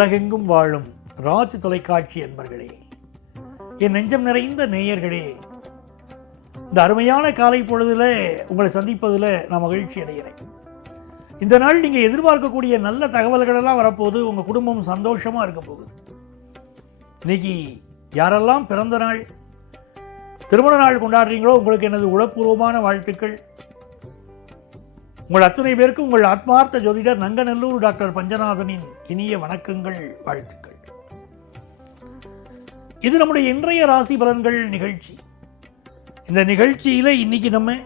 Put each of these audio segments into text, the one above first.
உலகெங்கும் வாழும் ராஜ் தொலைக்காட்சி என்பர்களே என் நெஞ்சம் நிறைந்த நேயர்களே இந்த அருமையான காலை பொழுதுல உங்களை சந்திப்பதில் நான் மகிழ்ச்சி அடைகிறேன். இந்த நாள் நீங்கள் எதிர்பார்க்கக்கூடிய நல்ல தகவல்கள் எல்லாம் வரப்போகுது உங்கள் குடும்பம் சந்தோஷமாக இருக்க போகுது. இன்னைக்கு யாரெல்லாம் பிறந்த நாள் திருமண நாள் கொண்டாடுறீங்களோ உங்களுக்கு எனது உளப்பூர்வமான வாழ்த்துக்கள். உங்கள் அத்துணை பேருக்கும் உங்கள் ஆத்மார்த்த ஜோதிடர் நங்கநல்லூர் டாக்டர் பஞ்சநாதனின் இனிய வணக்கங்கள் வாழ்த்துக்கள். இது நம்முடைய இன்றைய ராசி பலன்கள் நிகழ்ச்சி. இந்த நிகழ்ச்சியில் இன்னைக்கு நம்ம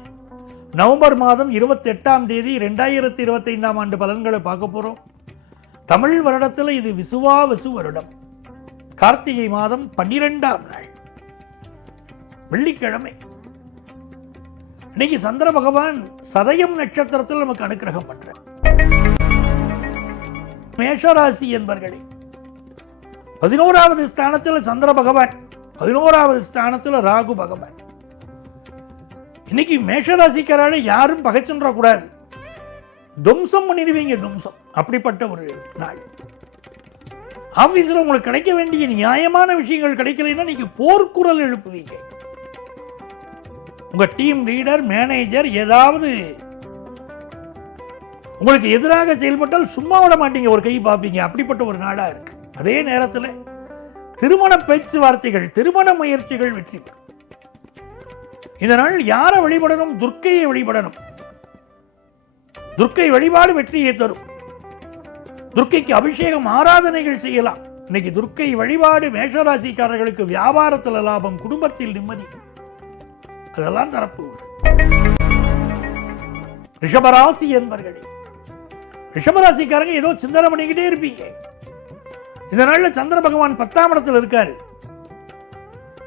நவம்பர் மாதம் இருபத்தெட்டாம் தேதி ரெண்டாயிரத்தி இருபத்தைந்தாம் ஆண்டு பலன்களை பார்க்க போகிறோம் தமிழ் வருடத்தில் இது விசுவா விசு வருடம். கார்த்திகை மாதம் பன்னிரெண்டாம் நாள். வெள்ளிக்கிழமை. இன்னைக்கு சந்திர பகவான் சதயம் நட்சத்திரத்தில் நமக்கு அனுக்கிரகம் பண்ற மேஷராசி என்பர்களே பதினோராவது ஸ்தானத்தில் சந்திர பகவான் பதினோராவது ஸ்தானத்தில் ராகு பகவான். இன்னைக்கு மேஷராசிக்காரால யாரும் பகைச்சென்ற கூடாது தும்சம் பண்ணிடுவீங்க தும்சம் அப்படிப்பட்ட ஒரு நாள். ஆபீஸ்ல உங்களுக்கு கிடைக்க வேண்டிய நியாயமான விஷயங்கள் கிடைக்கலைன்னா நீங்க போர்க்குரல் எழுப்புவீங்க. உங்க டீம் லீடர் மேனேஜர் ஏதாவது உங்களுக்கு எதிராக செயல்பட்டால் சும்மா விட மாட்டீங்க ஒரு கை பார்ப்பீங்க அப்படிப்பட்ட ஒரு நாடாக இருக்கு. அதே நேரத்தில் திருமண பேச்சுவார்த்தைகள் திருமண முயற்சிகள் வெற்றி பெறும். இந்த நாள் யாரை வழிபடணும்? துர்க்கையை வழிபடணும். துர்க்கை வழிபாடு வெற்றியை தரும். துர்க்கைக்கு அபிஷேகம் ஆராதனைகள் செய்யலாம். இன்னைக்கு துர்க்கை வழிபாடு மேஷராசிக்காரர்களுக்கு வியாபாரத்தில் லாபம் குடும்பத்தில் நிம்மதி. அதெல்லாம் தரப்போகுது. ரிஷபராசி என்பர்களே ரிஷபராசிக்காரங்க ஏதோ சிந்தனை பண்ணிக்கிட்டே இருப்பீங்க. இந்த நாளில் சந்திர பகவான் பத்தாம் இடத்துல இருக்காரு.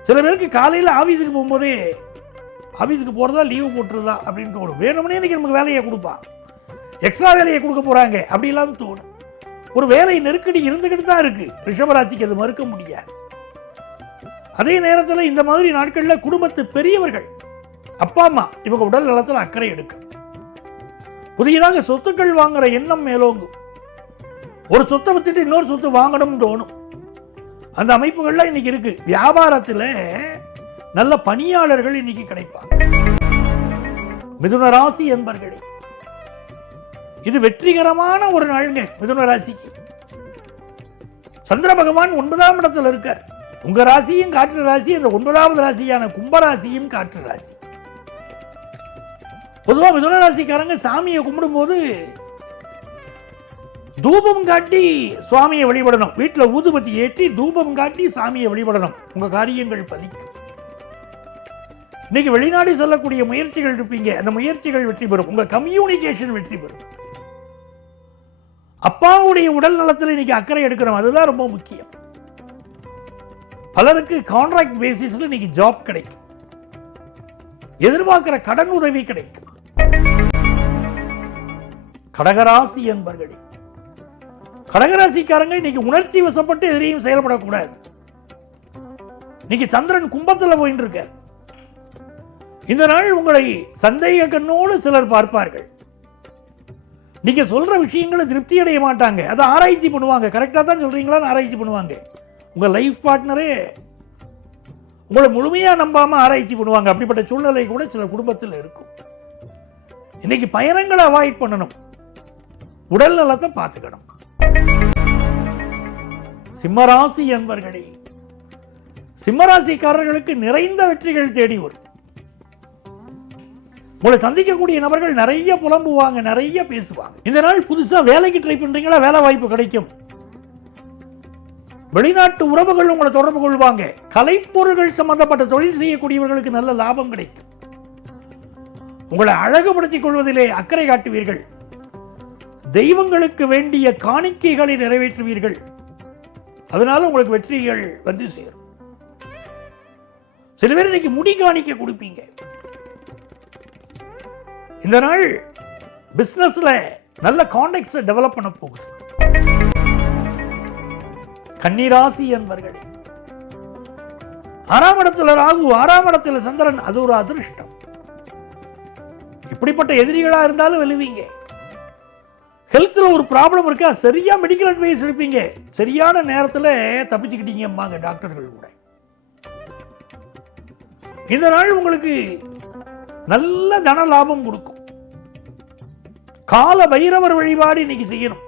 சில பேருக்கு காலையில் ஆஃபீஸுக்கு போகும்போதே ஆஃபீஸுக்கு போறதா லீவு போட்டுருதா அப்படின்னு தோணும். வேணும்னே இன்னைக்கு நமக்கு வேலையை கொடுப்பான் எக்ஸ்ட்ரா வேலையை கொடுக்க போறாங்க அப்படிலாம் தோணும். ஒரு வேலை நெருக்கடி இருந்துகிட்டு தான் இருக்கு. ரிஷபராசிக்கு அது மறுக்க முடியாது. அதே நேரத்தில் இந்த மாதிரி நாட்களில் குடும்பத்து பெரியவர்கள் அப்பா அம்மா இவங்க உடல் நலத்தில் அக்கறை எடுக்க. புதியதாக சொத்துக்கள் வாங்குற எண்ணம் மேலோங்கும். ஒரு சொத்தை வித்துட்டு இன்னொரு சொத்து வாங்கணும்னு தோணும். அந்த அமைப்புகள்லாம் இன்னைக்கு இருக்கு. வியாபாரத்தில் நல்ல பணியாளர்கள் இன்னைக்கு கிடைப்பாங்க. மிதுன ராசி என்பர்களே இது வெற்றிகரமான ஒரு நாளுங்க மிதுன ராசிக்கு. சந்திர பகவான் ஒன்பதாம் இடத்துல இருக்கார். உங்க ராசியும் காற்று ராசி அந்த ஒன்பதாவது ராசியான கும்பராசியும் காற்று ராசி. பொதுவாக மிதுன ராசிக்காரங்க சாமியை கும்பிடும்போது தூபம் காட்டி சுவாமியை வழிபடணும். வீட்டில் ஊதுபத்தி ஏற்றி தூபம் காட்டி சாமியை வழிபடணும். உங்க காரியங்கள் பதிக்கும் இன்னைக்கு வெளிநாடு செல்லக்கூடிய முயற்சிகள் இருப்பீங்க. அந்த முயற்சிகள் வெற்றி பெறும். உங்க கம்யூனிகேஷன் வெற்றி பெறும். அப்பாவுடைய உடல் நலத்தில் இன்னைக்கு அக்கறை எடுக்கணும். அதுதான் ரொம்ப முக்கியம். பலருக்கு கான்ட்ராக்ட் பேசிஸ்ல இன்னைக்கு ஜாப் கிடைக்கும். எதிர்பார்க்கிற கடன் உதவி கிடைக்கும். கடகராசி என்பர்களே கடகராசிக்காரங்க இன்னைக்கு உணர்ச்சி வசப்பட்டு எதிரையும் செயல்படக்கூடாது. இன்னைக்கு சந்திரன் கும்பத்தில் போயிட்டு இருக்கார் இந்த நாள் உங்களை சந்தேக கண்ணோடு சிலர் பார்ப்பார்கள். நீங்க சொல்ற விஷயங்களை திருப்தி அடைய மாட்டாங்க. அதை ஆராய்ச்சி பண்ணுவாங்க. கரெக்டாக தான் சொல்றீங்களான்னு ஆராய்ச்சி பண்ணுவாங்க. உங்க லைஃப் பார்ட்னரே உங்களை முழுமையா நம்பாம ஆராய்ச்சி பண்ணுவாங்க. அப்படிப்பட்ட சூழ்நிலை கூட சில குடும்பத்தில் இருக்கும். இன்னைக்கு பயணங்களை அவாய்ட் பண்ணணும். உடல் நலத்தை பார்த்துக்கணும். சிம்மராசி என்பர்களே சிம்மராசிக்காரர்களுக்கு நிறைந்த வெற்றிகள் தேடி வரும். உங்களை சந்திக்கக்கூடிய நபர்கள் நிறைய புலம்புவாங்க நிறைய பேசுவாங்க. இந்த நாள் புதுசா வேலைக்கு ட்ரை பண்றீங்களா? வேலை வாய்ப்பு கிடைக்கும். வெளிநாட்டு உறவுகள் உங்களை தொடர்பு கொள்வாங்க. கலைப்பொருள்கள் சம்பந்தப்பட்ட தொழில் செய்யக்கூடியவர்களுக்கு நல்ல லாபம் கிடைக்கும். உங்களை அழகுபடுத்திக் கொள்வதிலே அக்கறை காட்டுவீர்கள். தெய்வங்களுக்கு வேண்டிய காணிக்கைகளை நிறைவேற்றுவீர்கள். அதனால உங்களுக்கு வெற்றிகள் வந்து சேரும். சில பேர் இன்னைக்கு முடி காணிக்க கொடுப்பீங்க. இந்த நாள் பிசினஸ்ல நல்ல கான்டாக்ட்ஸை டெவலப் பண்ண போகுது. கன்னிராசி என்பர்களே ஆறாம் இடத்துல ராகு ஆறாம் இடத்துல சந்திரன் அது ஒரு அதிர்ஷ்டம். இப்படிப்பட்ட எதிரிகளா இருந்தாலும் வெல்லுவீங்க. ஹெல்த்தில் ஒரு ப்ராப்ளம் இருக்கா? சரியாக மெடிக்கல் அட்வைஸ் எடுப்பீங்க. சரியான நேரத்தில் தப்பிச்சுக்கிட்டீங்கம்மாங்க டாக்டர்கள் கூட. இந்த நாள் உங்களுக்கு நல்ல தன லாபம் கொடுக்கும். கால பைரவர் வழிபாடு இன்னைக்கு செய்யணும்.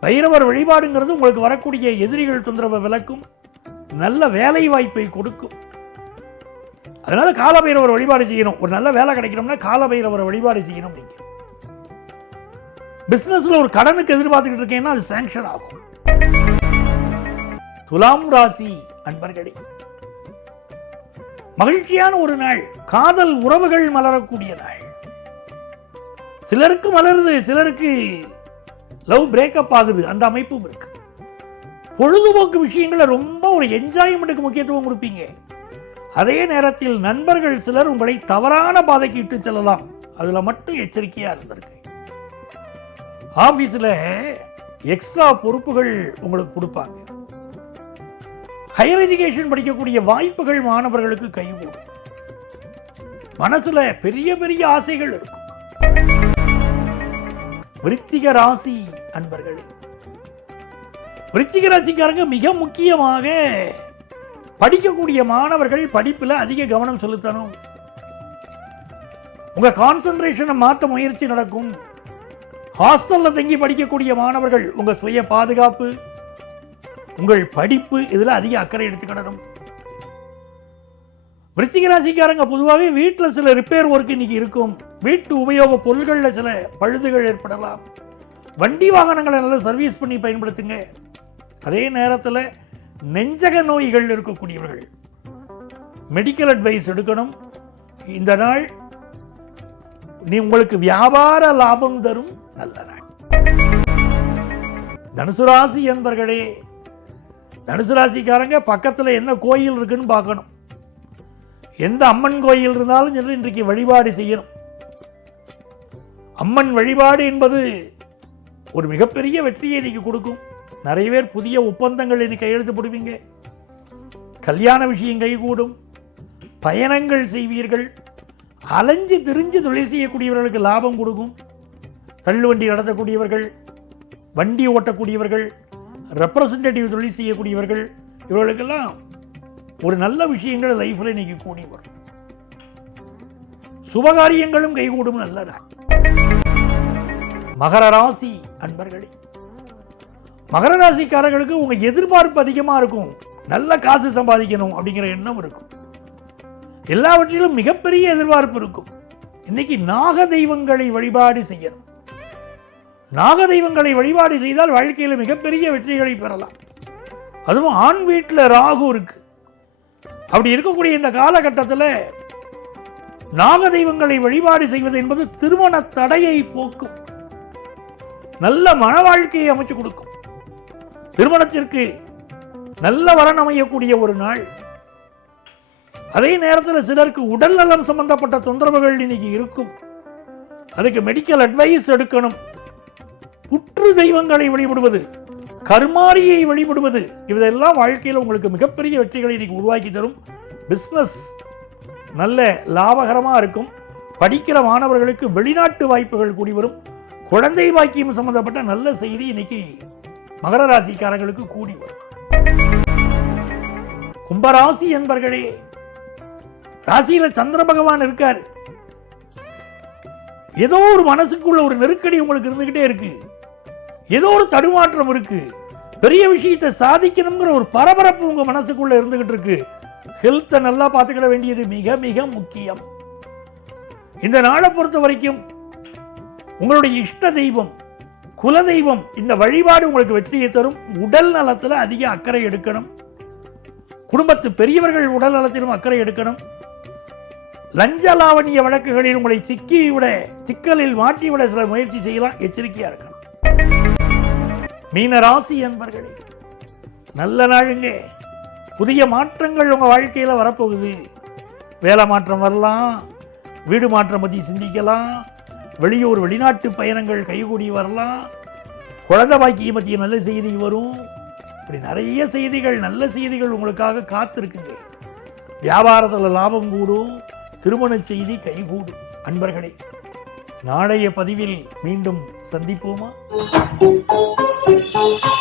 பைரவர் வழிபாடுங்கிறது உங்களுக்கு வரக்கூடிய எதிரிகள் தொந்தரவை விளக்கும் நல்ல வேலை வாய்ப்பை கொடுக்கும். அதனால காலபைரவர் வழிபாடு செய்யணும். ஒரு நல்ல வேலை கிடைக்கணும்னா காலபைரவர் வழிபாடு செய்யணும் நீங்க பிசினஸ்ல ஒரு கடனுக்கு எதிர்பார்த்துக்கிட்டு இருக்கேன்னா அது சேங்ஷன் ஆகும். துலாம் ராசி அன்பர்களே மகிழ்ச்சியான ஒரு நாள் காதல் உறவுகள் மலரக்கூடிய நாள். சிலருக்கு மலருது சிலருக்கு லவ் பிரேக்கப் ஆகுது. அந்த அமைப்பும் இருக்கு. பொழுதுபோக்கு விஷயங்களை ரொம்ப ஒரு என்ஜாய்மெண்ட்டுக்கு முக்கியத்துவம் கொடுப்பீங்க. அதே நேரத்தில் நண்பர்கள் சிலர் உங்களை தவறான பாதைக்கு இட்டு செல்லலாம். அதுல மட்டும் எச்சரிக்கையா இருந்திருக்கு. ஆபீஸ்ல எக்ஸ்ட்ரா பொறுப்புகள் உங்களுக்கு கொடுப்பாங்க. ஹையர் எஜுகேஷன் படிக்கக்கூடிய வாய்ப்புகள் மாணவர்களுக்கு கைகூடும். மனசுல பெரிய பெரிய ஆசைகள் இருக்கும். விருச்சிக ராசி அன்பர்களே. விருச்சிக ராசிக்காரங்க மிக முக்கியமாக படிக்கக்கூடிய மாணவர்கள் படிப்பில் அதிக கவனம் செலுத்தணும். உங்கள் கான்சென்ட்ரேஷனை மாற்ற முயற்சி நடக்கும். ஹாஸ்டல்ல தங்கி படிக்கக்கூடிய மாணவர்கள் உங்கள் சுய பாதுகாப்பு உங்கள் படிப்பு இதில் அதிக அக்கறை எடுத்துக்கிடணும் விருச்சிக ராசிக்காரங்க பொதுவாகவே வீட்டில் சில ரிப்பேர் ஒர்க் இன்னைக்கு இருக்கும். வீட்டு உபயோக பொருள்களில் சில பழுதுகள் ஏற்படலாம். வண்டி வாகனங்களை நல்லா சர்வீஸ் பண்ணி பயன்படுத்துங்க. அதே நேரத்தில் நெஞ்சக நோய்கள் இருக்கக்கூடியவர்கள். மெடிக்கல் அட்வைஸ் எடுக்கணும். இந்த நாள் நீ உங்களுக்கு வியாபார லாபம் தரும். நல்ல நாள். தனுசு ராசி என்பர்களே தனுசு ராசிக்காரங்க பக்கத்தில் என்ன கோயில் இருக்குன்னு பார்க்கணும். எந்த அம்மன் கோயில் இருந்தாலும் சரி இன்றைக்கு வழிபாடு செய்யணும். அம்மன் வழிபாடு என்பது ஒரு மிகப்பெரிய வெற்றியை இன்னைக்கு கொடுக்கும். நிறைய பேர் புதிய ஒப்பந்தங்கள் இன்னைக்கு கையெழுத்து போடுவீங்க. கல்யாண விஷயம் கைகூடும். பயணங்கள் செய்வீர்கள். அலைஞ்சு திரிஞ்சு தொழில் செய்யக்கூடியவர்களுக்கு லாபம் கொடுக்கும். தள்ளுவண்டி நடத்தக்கூடியவர்கள் வண்டி ஓட்டக்கூடியவர்கள் ரெப்ரசன்டேட்டிவ் தொழில் செய்யக்கூடியவர்கள் இவர்களுக்கெல்லாம் ஒரு நல்ல விஷயங்கள் லைஃப்ல இன்னைக்கு கூடி வரும். சுபகாரியங்களும் கைகூடும் நல்லதா? மகர ராசி அன்பர்களே மகர ராசிக்காரர்களுக்கு உங்க எதிர்பார்ப்பு அதிகமா இருக்கும். நல்ல காசு சம்பாதிக்கணும் அப்படிங்கிற எண்ணம் இருக்கும். எல்லாவற்றிலும் மிகப்பெரிய எதிர்பார்ப்பு இருக்கும். இன்னைக்கு நாக தெய்வங்களை வழிபாடு செய்யணும். நாக தெய்வங்களை வழிபாடு செய்தால் வாழ்க்கையில் மிகப்பெரிய வெற்றிகளை பெறலாம். அதுவும் ஆண் வீட்டில் ராகு இருக்கு. அப்படி இருக்கக்கூடிய இந்த காலகட்டத்தில் நாக தெய்வங்களை வழிபாடு செய்வது என்பது திருமண தடையை போக்கும். நல்ல மன வாழ்க்கையை அமைச்சு கொடுக்கும். திருமணத்திற்கு நல்ல வரன் அமையக்கூடிய ஒரு நாள். அதே நேரத்தில் சிலருக்கு உடல் நலம் சம்பந்தப்பட்ட தொந்தரவுகள் இன்னைக்கு இருக்கும். அதுக்கு மெடிக்கல் அட்வைஸ் எடுக்கணும். புற்று தெய்வங்களை வழிபடுவது கருமாரியை வழிபடுவது. இதெல்லாம் வாழ்க்கையில் உங்களுக்கு மிகப்பெரிய வெற்றிகளை இன்னைக்கு உருவாக்கி தரும். பிஸ்னஸ் நல்ல லாபகரமாக இருக்கும். படிக்கிற மாணவர்களுக்கு வெளிநாட்டு வாய்ப்புகள் கூடி வரும். குழந்தை பாக்கியம் சம்பந்தப்பட்ட நல்ல செய்தி இன்னைக்கு மகர ராசிக்காரர்களுக்கு கூடி வரும். கும்பராசி என்பர்களே ராசியில சந்திர பகவான் இருக்கார். ஏதோ ஒரு மனசுக்குள்ள ஒரு நெருக்கடி உங்களுக்கு இருந்துகிட்டே இருக்கு. ஏதோ ஒரு தடுமாற்றம் இருக்கு. பெரிய விஷயத்தை சாதிக்கணுங்கிற ஒரு பரபரப்பு உங்க மனசுக்குள்ள இருந்துகிட்டு இருக்கு. ஹெல்த்தை நல்லா பார்த்துக்கிட வேண்டியது மிக மிக முக்கியம். இந்த நாளை பொறுத்த வரைக்கும் உங்களுடைய இஷ்ட தெய்வம் குல தெய்வம் இந்த வழிபாடு உங்களுக்கு வெற்றியை தரும். உடல் நலத்தில் அதிக அக்கறை எடுக்கணும். குடும்பத்து பெரியவர்கள் உடல் நலத்திலும் அக்கறை எடுக்கணும். லஞ்ச லாவணிய வழக்குகளில் உங்களை சிக்கிவிட சிக்கலில் மாற்றிவிட சில முயற்சி செய்யலாம். எச்சரிக்கையாக இருக்கணும். மீன ராசி என்பர்களே நல்ல நாளுங்க. புதிய மாற்றங்கள் உங்கள் வாழ்க்கையில் வரப்போகுது. வேலை மாற்றம் வரலாம் வீடு மாற்றம் பற்றி சிந்திக்கலாம் வெளியூர் வெளிநாட்டு பயணங்கள் கைகூடி வரலாம் குழந்தை பாக்கியை பற்றிய நல்ல செய்தி வரும். இப்படி நிறைய செய்திகள் நல்ல செய்திகள் உங்களுக்காக காத்திருக்குங்க. வியாபாரத்தில் லாபம் கூடும் திருமண செய்தி கைகூடும். அன்பர்களே நாளைய பதிவில் மீண்டும் சந்திப்போமா? Thank you.